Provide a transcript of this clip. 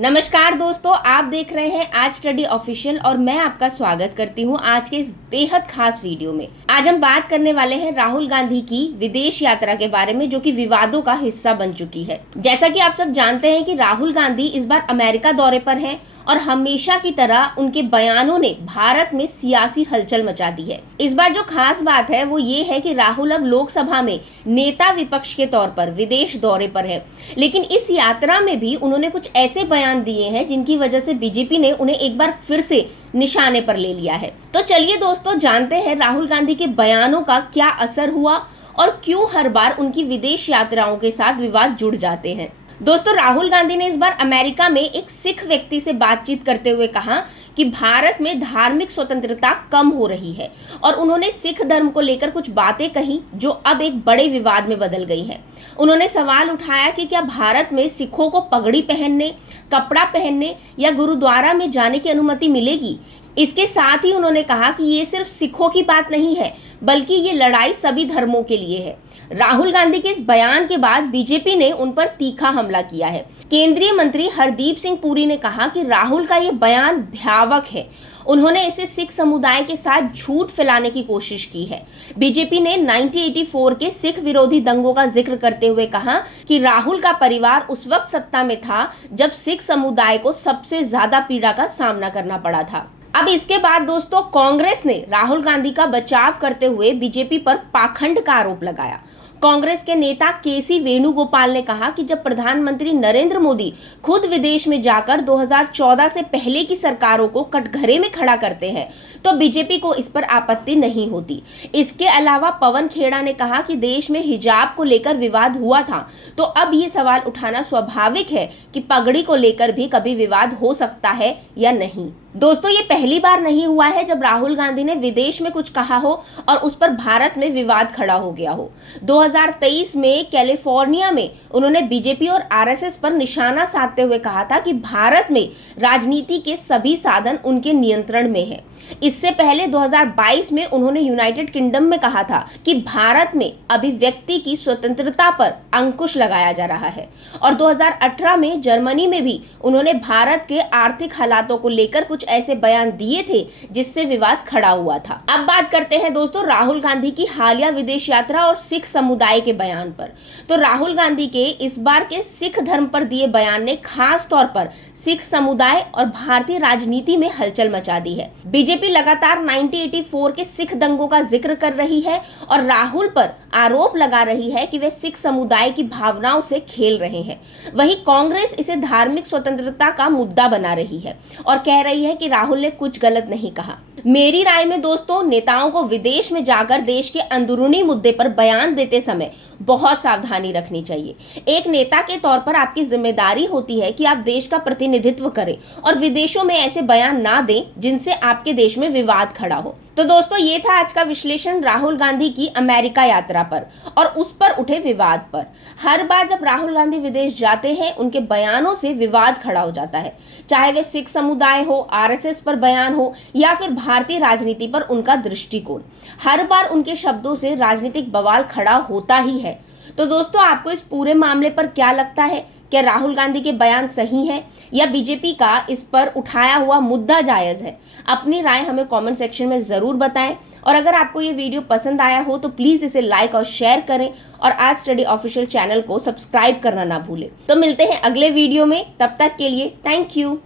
नमस्कार दोस्तों, आप देख रहे हैं आज स्टडी ऑफिशियल और मैं आपका स्वागत करती हूं आज के इस बेहद खास वीडियो में। आज हम बात करने वाले हैं राहुल गांधी की विदेश यात्रा के बारे में, जो कि विवादों का हिस्सा बन चुकी है। जैसा कि आप सब जानते हैं कि राहुल गांधी इस बार अमेरिका दौरे पर हैं और हमेशा की तरह उनके बयानों ने भारत में सियासी हलचल मचा दी है। इस बार जो खास बात है वो ये है कि राहुल अब लोकसभा में नेता विपक्ष के तौर पर विदेश दौरे पर है, लेकिन इस यात्रा में भी उन्होंने कुछ ऐसे बयान दिए हैं जिनकी वजह से बीजेपी ने उन्हें एक बार फिर से निशाने पर ले लिया है। तो चलिए दोस्तों, जानते हैं राहुल गांधी के बयानों का क्या असर हुआ और क्यों हर बार उनकी विदेश यात्राओं के साथ विवाद जुड़ जाते हैं। दोस्तों, राहुल गांधी ने इस बार अमेरिका में एक सिख व्यक्ति से बातचीत करते हुए कहा कि भारत में धार्मिक स्वतंत्रता कम हो रही है और उन्होंने सिख धर्म को लेकर कुछ बातें कही जो अब एक बड़े विवाद में बदल गई हैं। उन्होंने सवाल उठाया कि क्या भारत में सिखों को पगड़ी पहनने, कपड़ा पहनने या गुरुद्वारा में जाने की अनुमति मिलेगी। इसके साथ ही उन्होंने कहा कि ये सिर्फ सिखों की बात नहीं है, बल्कि ये लड़ाई सभी धर्मों के लिए है। राहुल गांधी के इस बयान के बाद बीजेपी ने उन पर तीखा हमला किया है। केंद्रीय मंत्री हरदीप सिंह पुरी ने कहा कि राहुल का ये बयान भयावह है। उन्होंने इसे सिख समुदाय के साथ झूठ फैलाने की कोशिश की है। बीजेपी ने 1984 के सिख विरोधी दंगों का जिक्र करते हुए कहा कि राहुल का परिवार उस वक्त सत्ता में था जब सिख समुदाय को सबसे ज्यादा पीड़ा का सामना करना पड़ा था। अब इसके बाद दोस्तों, कांग्रेस ने राहुल गांधी का बचाव करते हुए बीजेपी पर पाखंड का आरोप लगाया। कांग्रेस के नेता केसी वेणुगोपाल ने कहा कि जब प्रधानमंत्री नरेंद्र मोदी खुद विदेश में जाकर 2014 से पहले की सरकारों को कटघरे में खड़ा करते हैं तो बीजेपी को इस पर आपत्ति नहीं होती। इसके अलावा पवन खेड़ा ने कहा कि देश में हिजाब को लेकर विवाद हुआ था, तो अब ये सवाल उठाना स्वाभाविक है कि पगड़ी को लेकर भी कभी विवाद हो सकता है या नहीं। दोस्तों, ये पहली बार नहीं हुआ है जब राहुल गांधी ने विदेश में कुछ कहा हो और उस पर भारत में विवाद खड़ा हो गया हो। 2023 में कैलिफोर्निया में उन्होंने बीजेपी और आरएसएस पर निशाना साधते हुए कहा था कि भारत में राजनीति के सभी साधन उनके नियंत्रण में हैं। इससे पहले 2022 में उन्होंने यूनाइटेड किंगडम में कहा था कि भारत में अभिव्यक्ति की स्वतंत्रता पर अंकुश लगाया जा रहा है और 2018 में जर्मनी में भी उन्होंने भारत के आर्थिक हालातों को लेकर कुछ ऐसे बयान दिए थे जिससे विवाद खड़ा हुआ था। अब बात करते हैं दोस्तों राहुल गांधी की हालिया विदेश यात्रा और सिख समुदाय के बयान पर। तो राहुल गांधी के इस बार के सिख धर्म पर दिए बयान ने खास तौर पर सिख समुदाय और भारतीय राजनीति में हलचल मचा दी है। बीजेपी लगातार 1984 के सिख दंगों का जिक्र कर रही है और राहुल पर आरोप लगा रही है कि वे सिख समुदाय की भावनाओं से खेल रहे हैं। वहीं कांग्रेस इसे धार्मिक स्वतंत्रता का मुद्दा बना रही है और कह रही है कि राहुल ने कुछ गलत नहीं कहा। मेरी राय में दोस्तों, नेताओं को विदेश में जाकर देश के अंदरूनी मुद्दे पर बयान देते समय बहुत सावधानी रखनी चाहिए। एक नेता के तौर पर आपकी जिम्मेदारी होती है कि आप देश का प्रतिनिधित्व करें और विदेशों में ऐसे बयान ना दें जिनसे आपके देश में विवाद खड़ा हो। तो दोस्तों, ये था आज का विश्लेषण राहुल गांधी की अमेरिका यात्रा पर और उस पर उठे विवाद पर। हर बार जब राहुल गांधी विदेश जाते हैं उनके बयानों से विवाद खड़ा हो जाता है, चाहे वे सिख समुदाय हो, आरएसएस पर बयान हो या फिर भारतीय राजनीति पर उनका दृष्टिकोण। हर बार उनके शब्दों से राजनीतिक बवाल खड़ा होता ही है। तो दोस्तों, आपको इस पूरे मामले पर क्या लगता है? क्या राहुल गांधी के बयान सही हैं या बीजेपी का इस पर उठाया हुआ मुद्दा जायज़ है? अपनी राय हमें कमेंट सेक्शन में ज़रूर बताएं और अगर आपको ये वीडियो पसंद आया हो तो प्लीज़ इसे लाइक और शेयर करें और आज स्टडी ऑफिशियल चैनल को सब्सक्राइब करना ना भूलें। तो मिलते हैं अगले वीडियो में, तब तक के लिए थैंक यू।